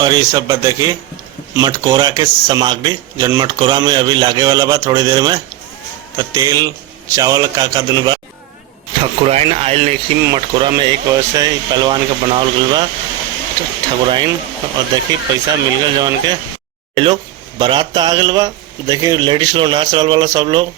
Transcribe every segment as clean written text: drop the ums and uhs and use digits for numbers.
और ये सब बात देखी मटकोरा के सामग्री जन मटकोरा में अभी लागे वाला बा थोड़ी देर में। तो तेल चावल का दुन बा ठकुराइन आयल नहीं मटकोरा में एक वजह से पहलवान के बनावल गल बा ठकुराइन। और देखी पैसा मिल गया जवान के। ये लोग बारात तो आ गल बा, देखी लेडीज लोग नाच रहल वाला सब लोग।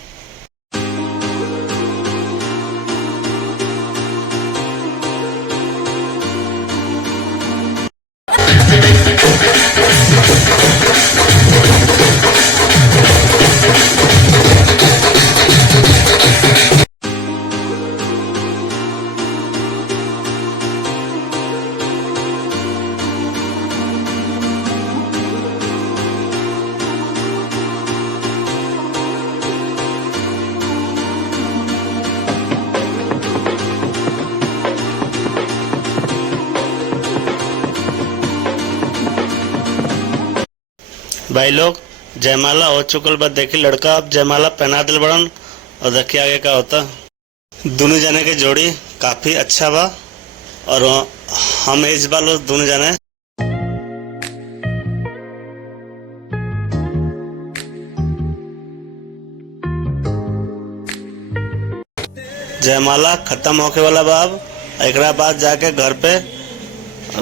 भाई लोग जयमाला हो चुकल बा, देखी लड़का अब जयमाला पहना दिल बड़न। और देखिए आगे का होता। दोनों जने के जोड़ी काफी अच्छा बा और हम एज बा लोग दोनों जने। जयमाला खत्म होके वाला बा। अब एकरा बाद जाके घर पे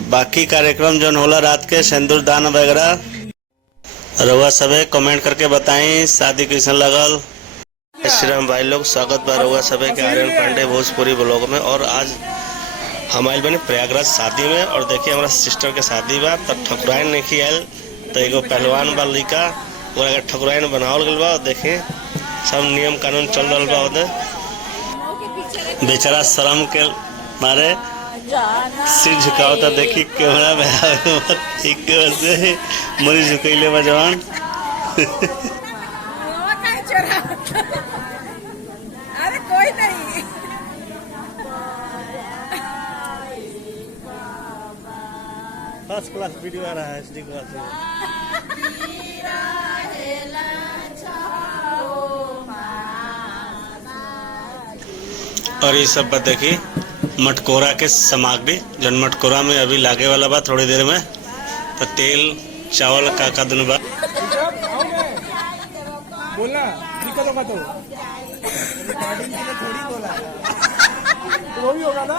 बाकी कार्यक्रम जो होला रात के सिंदूर दान वगैरह। रउआ सबे कमेंट करके बताएं शादी कैसा लगल। श्री राम भाई लोग, स्वागत बा रउआ सबे के आर्यन पांडे भोजपुरी ब्लॉग में। और आज हम आयल बने प्रयागराज शादी में। और देखिए हमारा सिस्टर के शादी बा, तब ठकुराइन नहीं आयल तो एगो पहलवान बा लड़का ओकरा ठकुराइन बनावल गल बा। देखिए सब नियम कानून चल रहा बा उधर। बेचारा शर्म के मारे सिर झुकाओ तो देखी कैमरा में ठीक के वजह मरी झुकैले बा जवान। अरे कोई नहीं। फर्स्ट क्लास वीडियो आ रहा है एचडी क्लास में। और ये सब बात देखी मटकोरा के सामग्री जन मटकोरा में अभी लागे वाला बा थोड़ी देर में। तो तेल चावल का दुन बा। बोला दिक्कत होगा तो रिकॉर्डिंग के लिए थोड़ी बोला तो वो भी होगा ना।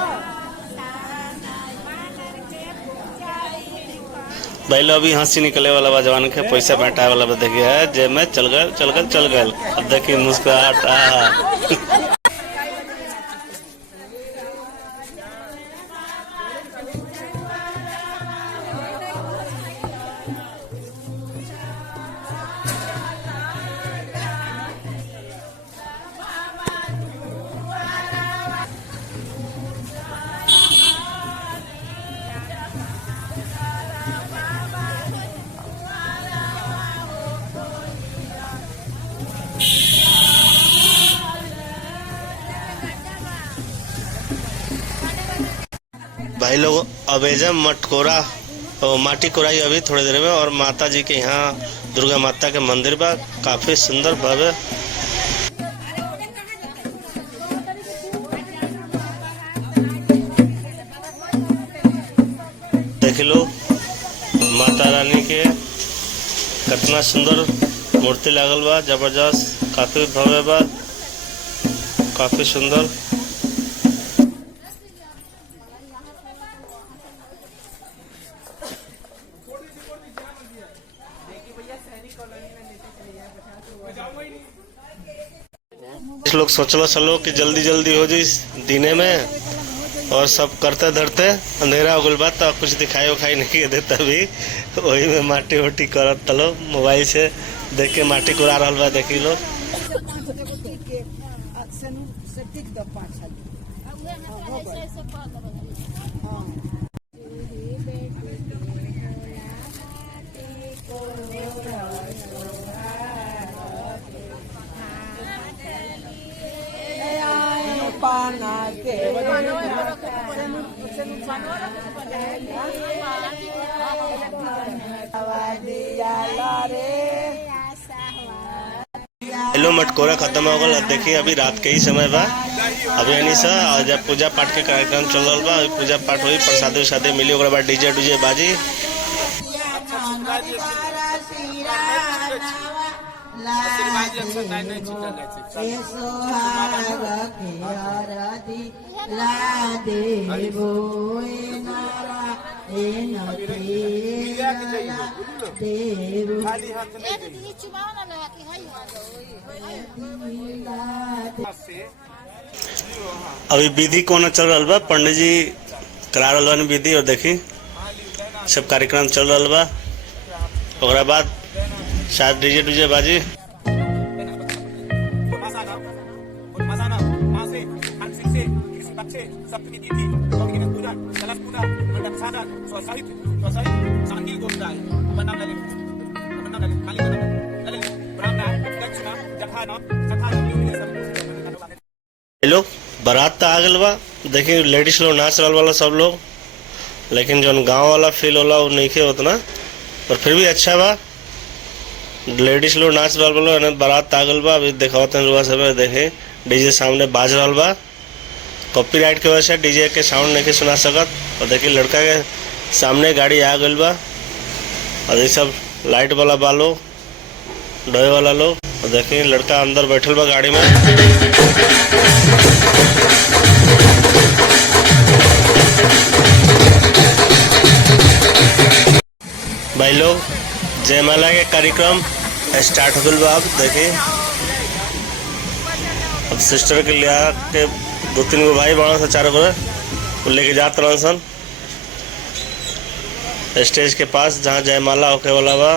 भाई लो अभी हंसी निकले वाला बा जवान के पैसा बैठा वाला बा। देखिए है जेब में चल गए। अब देखिए मुस्कुराहट। भाई लोग अबेजा मटकोरा माटी कोराई अभी थोड़ी देर में। और माता जी के यहाँ दुर्गा माता के मंदिर बा, काफी सुंदर भव्य। देख लो माता रानी के कितना सुंदर मूर्ति लागल बा, जबरदस्त काफी भव्य बा, काफी सुंदर। लोग सोचलो चलो कि जल्दी जल्दी हो जाए दिने में और सब करते धरते अंधेरा हो गल बा तो कुछ दिखाई उखाई नहीं देता भी। वही में माटी उटी करत तलो मोबाइल से देख के माटी कुरा रहा बा। देखी लो हेलो मटकोरा खत्म हो गल। देखिए अभी रात के ही समय बा अभी यानी सा जब पूजा पाठ के कार्यक्रम चल रहा बा। पूजा पाठ हुई, प्रसाद उसादे मिली, ओकरा बाद डीजे डूजे बाजी। खाली हाथ अभी विधि कोना चल रहा बा, पंडित जी करा रहा विधि, और देखी सब कार्यक्रम चल रहा बा। ओकरा बाद शायद डीजे डीजे बाजी। लोग बारात तो आ गल बा, देखिए लेडीज लोग नाच रहा वाला सब लोग, लेकिन जो गांव वाला फील होला वो नहीं खे उतना, पर फिर भी अच्छा बा। लेडीज लोग नाच रहा वाला, बारात आ गल बा। अभी दिखावत सब देखे डीजे सामने बाज रहा बा। कॉपीराइट की वजह से डीजे के साउंड नहीं सुना सकत। और देखिए लड़का के सामने गाड़ी आ गई बा, और ये सब लाइट वाला बालो डोए वाला लो। और देखिए लड़का अंदर बैठल बा गाड़ी में। भाई लोग जयमाला के कार्यक्रम स्टार्ट हो गल बा। अब देखिए अब सिस्टर के लिया के 2-3 गो भाई बड़ा सा, 4 गो वो लेके जात रहन सन स्टेज के पास जहाँ जयमाला होके वाला बा।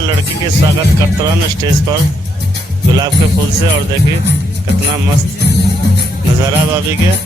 लड़की के स्वागत करते रहन स्टेज पर गुलाब के फूल से। और देखिए कितना मस्त नजारा भाभी के।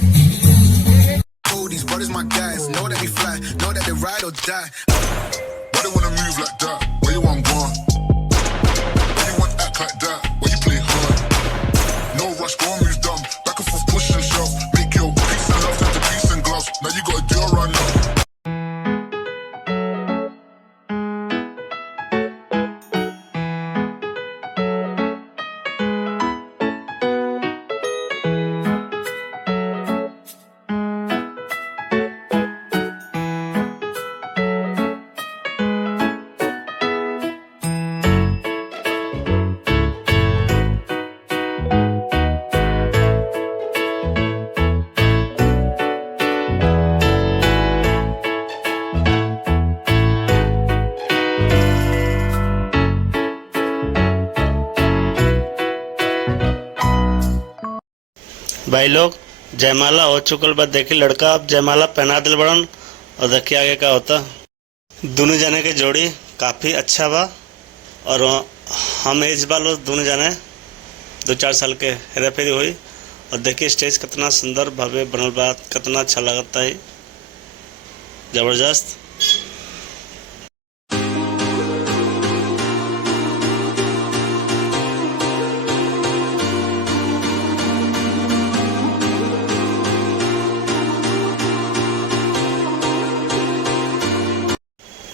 भाई लोग जयमाला हो चुकल बा। देखी लड़का अब जयमाला पहना दिल बड़न और देखिए आगे का होता। दोनों जने के जोड़ी काफ़ी अच्छा बा और हम एज बा लोग दोनों जने 2-4 साल के हेरा फेरी हुई। और देखिए स्टेज कितना सुंदर भव्य बनल बा, कितना अच्छा लगता है, जबरदस्त।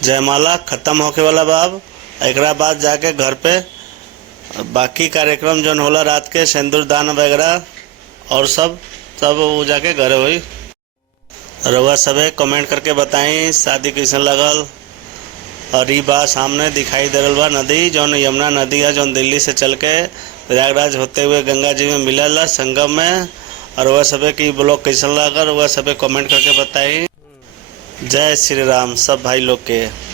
जयमाला खत्म होके वाला बा। अब एकरा बाद जाके घर पे बाकी कार्यक्रम जौन होला रात के सिंदूर दान वगैरह और सब वो जाके घरे हुई। रउआ सबे कमेंट करके बताई शादी कैसन लगल। और ये बात सामने दिखाई दे रहा बा नदी, जौन यमुना नदी है, जौन दिल्ली से चल के प्रयागराज होते हुए गंगा जी में मिलल संगम में। और वह सबे की ब्लॉग कैसन लगल वह सबे कमेंट करके बताई। जय श्री राम सब भाई लोग के।